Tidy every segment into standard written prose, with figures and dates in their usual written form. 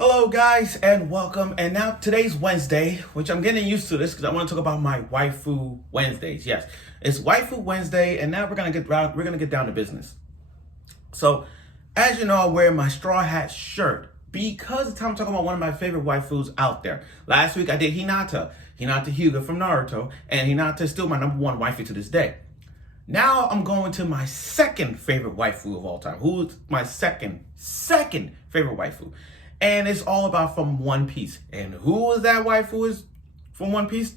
Hello guys and welcome. And now today's Wednesday, which I'm getting used to this because I want to talk about my Waifu Wednesdays. Yes, it's Waifu Wednesday, and now we're gonna get down to business. So, as you know, I wear my straw hat shirt because it's time to talk about one of my favorite waifus out there. Last week I did Hinata Hyuga from Naruto, and Hinata is still my number one waifu to this day. Now I'm going to my second favorite waifu of all time. Who's my second favorite waifu? And it's all about from One Piece. And who is that waifu is from One Piece?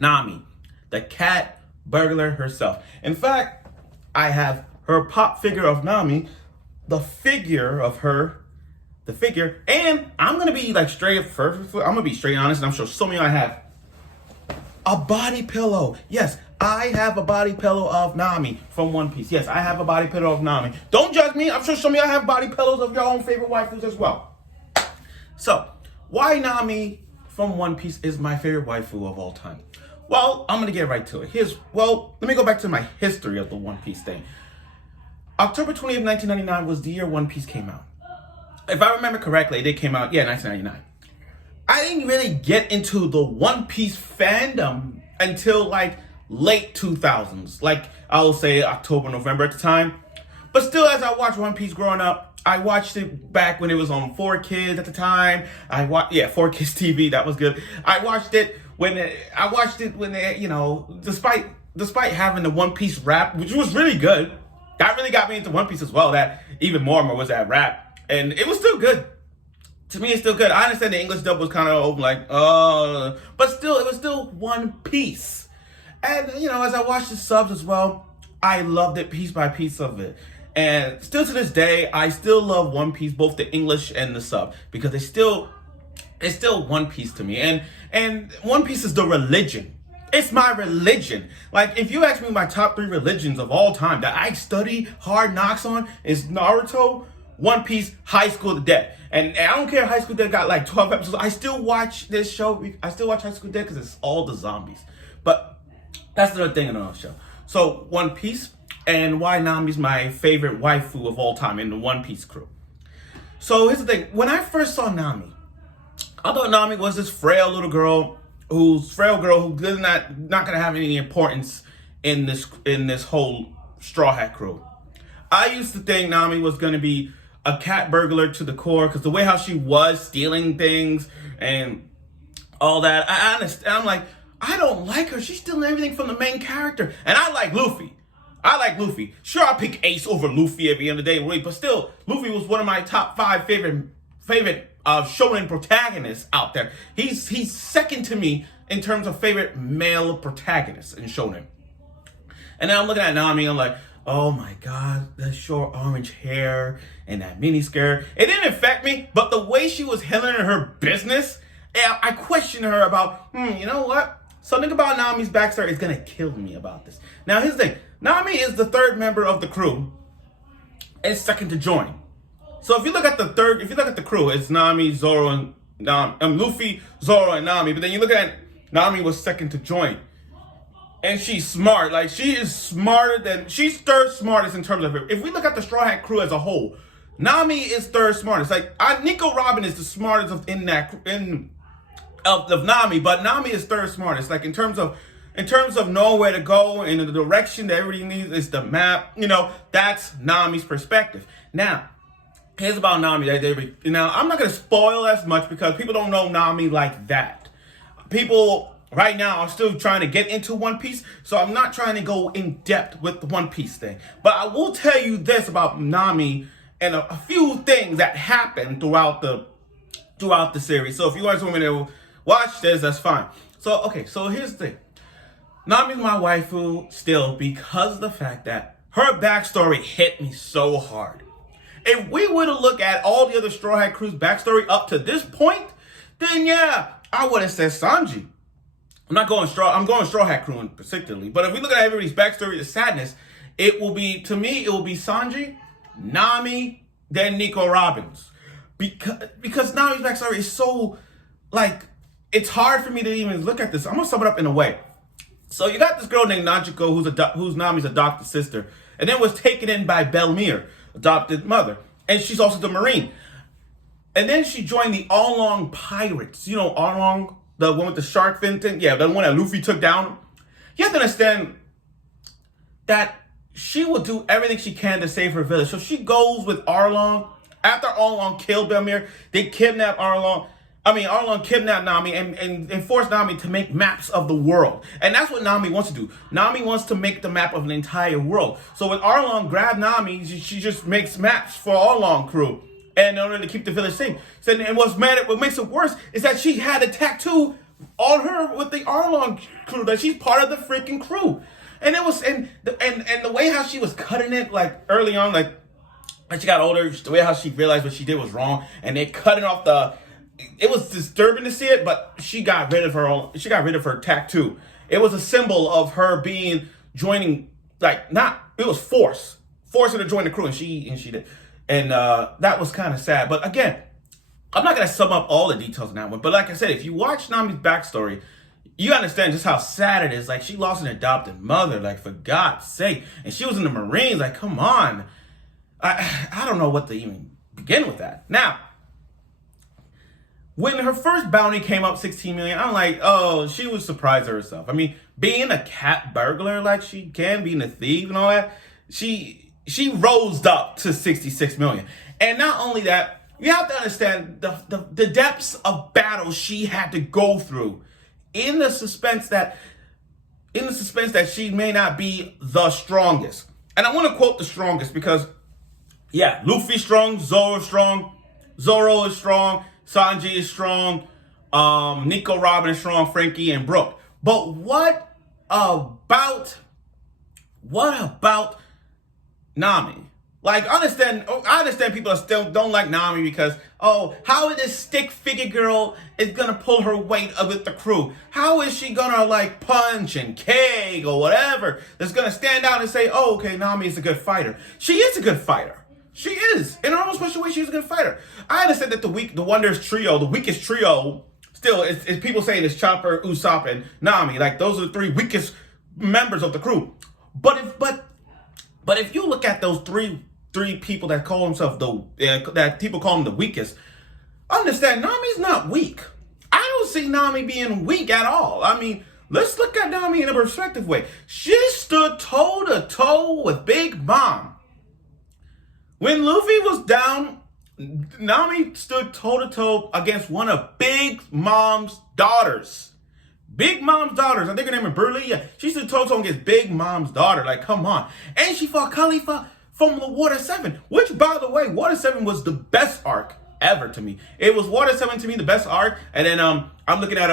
Nami, the cat burglar herself. In fact, I have her pop figure of Nami, the figure of her, and I'm gonna be like I'm gonna be straight honest, and I'm sure some of y'all have a body pillow. Yes, I have a body pillow of Nami from One Piece. Yes, I have a body pillow of Nami. Don't judge me. I'm sure some of y'all have body pillows of your own favorite waifus as well. So, why Nami from One Piece is my favorite waifu of all time? Well, I'm gonna get right to it. Let me go back to my history of the One Piece thing. October 20th, 1999 was the year One Piece came out. If I remember correctly, it came out, 1999. I didn't really get into the One Piece fandom until like late 2000s. Like, I will say October, November at the time. But still, as I watched One Piece growing up, I watched it back when it was on 4Kids at the time. 4Kids TV, that was good. I watched it when despite having the One Piece rap, which was really good. That really got me into One Piece as well. That even more was that rap. And it was still good. To me, it's still good. I understand the English dub was kind of but still, it was still One Piece. And, as I watched the subs as well, I loved it piece by piece of it. And still to this day, I still love One Piece, both the English and the sub, because it's still One Piece to me. And One Piece is the religion. It's my religion. Like, if you ask me my top 3 religions of all time that I study hard knocks on, is Naruto, One Piece, High School to Death. And I don't care, High School to Death got like 12 episodes. I still watch this show. I still watch High School to Death because it's all the zombies. But that's the other thing in the show. So, One Piece, and why Nami's my favorite waifu of all time in the One Piece crew. So here's the thing. When I first saw Nami, I thought Nami was this frail little girl who not gonna have any importance in this whole Straw Hat crew. I used to think Nami was gonna be a cat burglar to the core, because the way how she was stealing things and all that. I understand. I'm like, I don't like her. She's stealing everything from the main character. And I like Luffy. Sure, I pick Ace over Luffy at the end of the day, really, but still, Luffy was one of my top 5 favorite shonen protagonists out there. He's second to me in terms of favorite male protagonists in shonen. And now I'm looking at Nami, I'm like, oh my god, that short orange hair and that mini skirt. It didn't affect me, but the way she was handling her business, I questioned her about, you know what? Something about Nami's backstory is gonna kill me about this. Now, here's the thing. Nami is the 3rd member of the crew and second to join. So if you look at the crew, it's Nami, Zoro, and Luffy, Zoro, and Nami. But then you look at Nami was second to join. And she's smart. Like, she's 3rd smartest in terms of it. If we look at the Straw Hat crew as a whole, Nami is 3rd smartest. Like, Nico Robin is the smartest of Nami, but Nami is 3rd smartest. Like, in terms of knowing where to go and the direction that everybody needs is the map, that's Nami's perspective. Now, here's about Nami. Now, I'm not going to spoil as much because people don't know Nami like that. People right now are still trying to get into One Piece, so I'm not trying to go in depth with the One Piece thing. But I will tell you this about Nami and a few things that happened throughout the series. So if you guys want me to watch this, that's fine. So here's the thing. Nami's my waifu still because of the fact that her backstory hit me so hard. If we were to look at all the other Straw Hat crew's backstory up to this point, then yeah, I would have said Sanji. I'm going Straw Hat crew in particularly. But if we look at everybody's backstory, the sadness, it will be Sanji, Nami, then Nico Robins. Because Nami's backstory is so, it's hard for me to even look at this. I'm going to sum it up in a way. So you got this girl named Najiko who's Nami's adopted sister, and then was taken in by Belmir, adopted mother, and she's also the Marine. And then she joined the Arlong Pirates. You know, Arlong, the one with the shark fin thing? Yeah, the one that Luffy took down. You have to understand that she will do everything she can to save her village. So she goes with Arlong. After Arlong killed Belmir, they kidnap Arlong. Arlong kidnapped Nami and forced Nami to make maps of the world. And that's what Nami wants to do. Nami wants to make the map of an entire world. So when Arlong grabbed Nami, she just makes maps for Arlong crew. And in order to keep the village safe. So, and what makes it worse is that she had a tattoo on her with the Arlong crew, that she's part of the freaking crew. And it was, and the way how she was cutting it, like early on, like as she got older, the way how she realized what she did was wrong, and they cut it off it was disturbing to see it, but she got rid of her tattoo. It was a symbol of her joining, it was force her to join the crew, and she did. And that was kind of sad. But again, I'm not going to sum up all the details in that one. But like I said, if you watch Nami's backstory, you understand just how sad it is. Like, she lost an adopted mother, like, for God's sake. And she was in the Marines. Like, come on. I don't know what to even begin with that. Now, when her first bounty came up 16 million, I'm like, oh, she was surprised at herself. I mean, being a cat burglar like she can, being a thief and all that, she rose up to 66 million. And not only that, you have to understand the depths of battle she had to go through in the suspense that she may not be the strongest. And I want to quote the strongest because, yeah, Luffy's strong, Zoro is strong, Sanji is strong, Nico Robin is strong, Frankie and Brooke. But what about Nami? Like, I understand people still don't like Nami because, how is this stick figure girl is gonna pull her weight with the crew? How is she gonna like punch and keg or whatever that's gonna stand out and say, oh, okay, Nami is a good fighter? She is a good fighter. She is. In her own special way, she's a good fighter. I understand that the weakest trio, still, is people saying it's Chopper, Usopp, and Nami. Like, those are the three weakest members of the crew. But if you look at those three people that call themselves that people call them the weakest, understand Nami's not weak. I don't see Nami being weak at all. I mean, let's look at Nami in a perspective way. She stood toe to toe with Big Mom. When Luffy was down, Nami stood toe to toe against one of Big Mom's daughters. Big Mom's daughters. I think her name is Burley. Yeah, she stood toe to toe against Big Mom's daughter. Like, come on. And she fought Khalifa from the Water 7, which, by the way, Water 7 was the best arc ever to me. It was Water 7 to me, the best arc. And then I'm looking at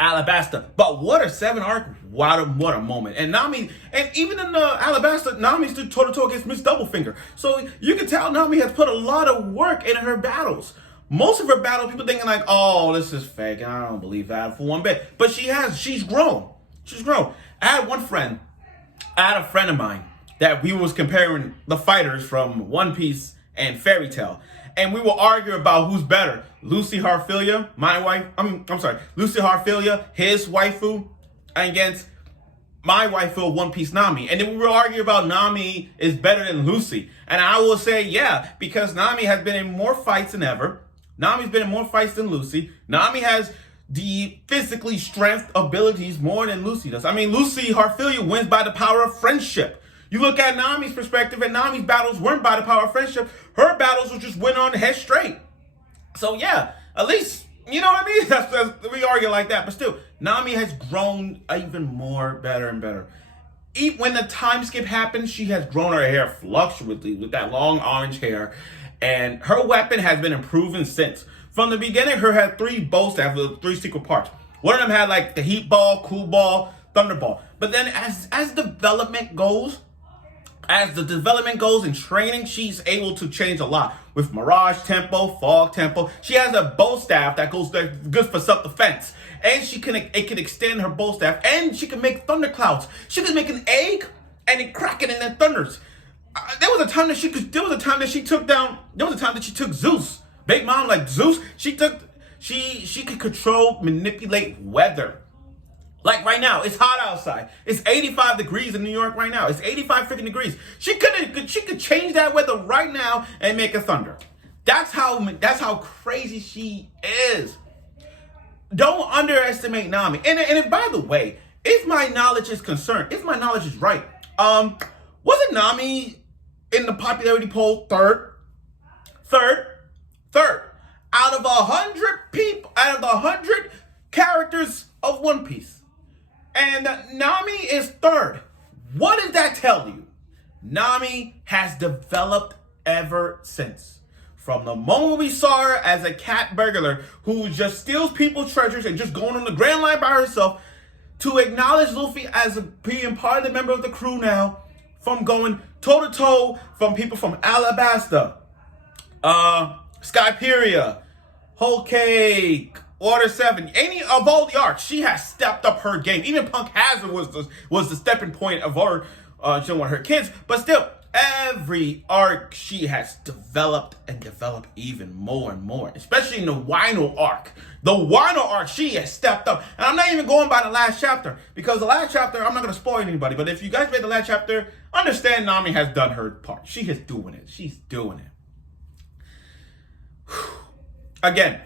Alabasta. But Water 7 arc, what a moment. And Nami, and even in Alabasta, Nami stood toe to toe against Miss Doublefinger. So you can tell Nami has put a lot of work in her battles. Most of her battles, people thinking like, oh, this is fake. I don't believe that for one bit. But she's grown. She's grown. I had a friend of mine that we was comparing the fighters from One Piece and Fairy Tail. And we will argue about who's better. Lucy Harfilia, Lucy Harfilia, his waifu, against my waifu, One Piece Nami. And then we will argue about Nami is better than Lucy. And I will say, yeah, because Nami has been in more fights than ever. Nami's been in more fights than Lucy. Nami has the physically strength abilities more than Lucy does. I mean, Lucy Harfilia wins by the power of friendship. You look at Nami's perspective, and Nami's battles weren't by the power of friendship. Her battles were just went on head straight. So yeah, at least, you know what I mean? That's we argue like that. But still, Nami has grown even more, better and better. Even when the time skip happened, she has grown her hair fluctuatingly with that long orange hair. And her weapon has been improving since. From the beginning, her had 3 bow staffs with 3 secret parts. One of them had like the heat ball, cool ball, thunder ball. But then as development goes in training, she's able to change a lot. With Mirage Tempo, Fog Tempo, she has a bow staff that goes good for self-defense. And it can extend her bow staff, and she can make thunderclouds. She can make an egg and it crack it and then thunders. There was a time that she took Zeus. Big Mom, like Zeus, she could control, manipulate weather. Like right now, it's hot outside. It's 85 degrees in New York right now. It's 85 freaking degrees. She could change that weather right now and make a thunder. That's how crazy she is. Don't underestimate Nami. And by the way, if my knowledge is concerned, if my knowledge is right, wasn't Nami in the popularity poll third? Out of 100 people, out of the 100 characters of One Piece. And Nami is third. What does that tell you? Nami has developed ever since. From the moment we saw her as a cat burglar who just steals people's treasures and just going on the Grand Line by herself, to acknowledge Luffy as being part of the member of the crew now, from going toe-to-toe from people from Alabasta, Skyperia, Whole Cake, Water 7, any of all the arcs, she has stepped up her game. Even Punk Hazard was the stepping point of her, she don't want her kids, but still, every arc she has developed and developed even more and more, especially in the Wino arc. The Wino arc, she has stepped up. And I'm not even going by the last chapter, because the last chapter, I'm not going to spoil anybody, but if you guys read the last chapter, understand Nami has done her part. She is doing it. She's doing it. Again,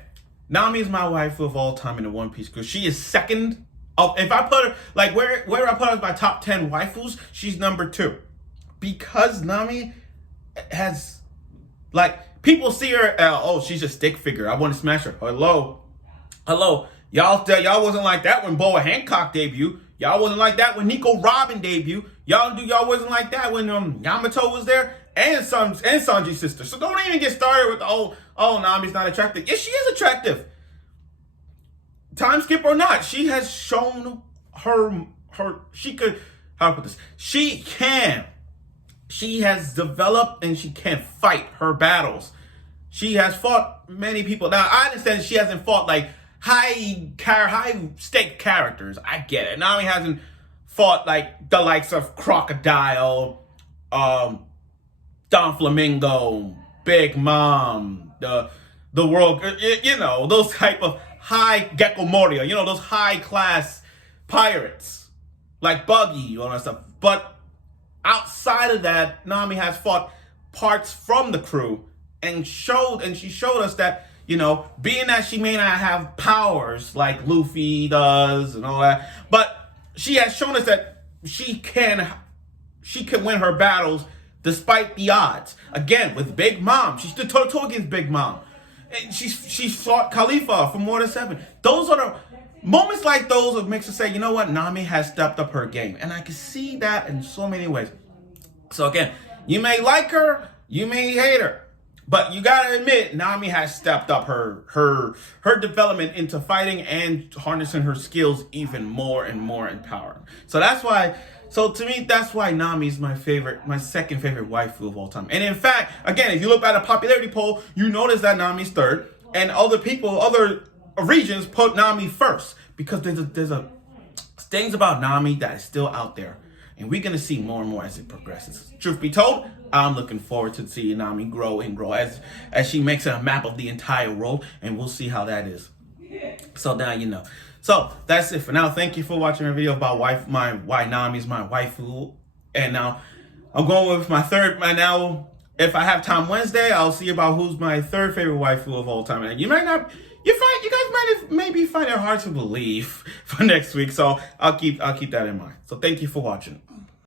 Nami is my waifu of all time in the One Piece, because she is second. If I put her, like where I put her as my top 10 waifus, she's number 2. Because Nami has, like, people see her, oh, she's a stick figure. I want to smash her. Hello. Y'all wasn't like that when Boa Hancock debuted. Y'all wasn't like that when Nico Robin debuted. Y'all wasn't like that when Yamato was there and Sanji's sister. So don't even get started with oh Nami's not attractive. Yes, she is attractive. Time skip or not, she has shown she could, how to put this? She has developed and she can fight her battles. She has fought many people. Now, I understand she hasn't fought like high stake characters. I get it. Nami hasn't fought like the likes of Crocodile, Don Flamingo, Big Mom, the world, those type of high Gecko Moria, those high class pirates like Buggy, all that stuff. But outside of that, Nami has fought parts from the crew and she showed us that, being that she may not have powers like Luffy does and all that, but she has shown us that she can win her battles despite the odds. Again, with Big Mom, she stood toe-to-toe against Big Mom. And she fought Khalifa from Water 7. Those are the moments like those that makes us say, you know what, Nami has stepped up her game. And I can see that in so many ways. So again, you may like her, you may hate her, but you gotta admit, Nami has stepped up her development into fighting and harnessing her skills even more and more empowering. So to me, that's why Nami's my second favorite waifu of all time. And in fact, again, if you look at a popularity poll, you notice that Nami's third, and other regions put Nami first, because there's things about Nami that is still out there, and we're gonna see more and more as it progresses. Truth be told, I'm looking forward to seeing Nami grow and grow as she makes a map of the entire world, and we'll see how that is. So now you know. So that's it for now. Thank you for watching my video about why Nami's my waifu. And now I'm going with my third. Now, if I have time Wednesday, I'll see about who's my third favorite waifu of all time. And you guys might maybe find it hard to believe for next week. So I'll keep that in mind. So thank you for watching.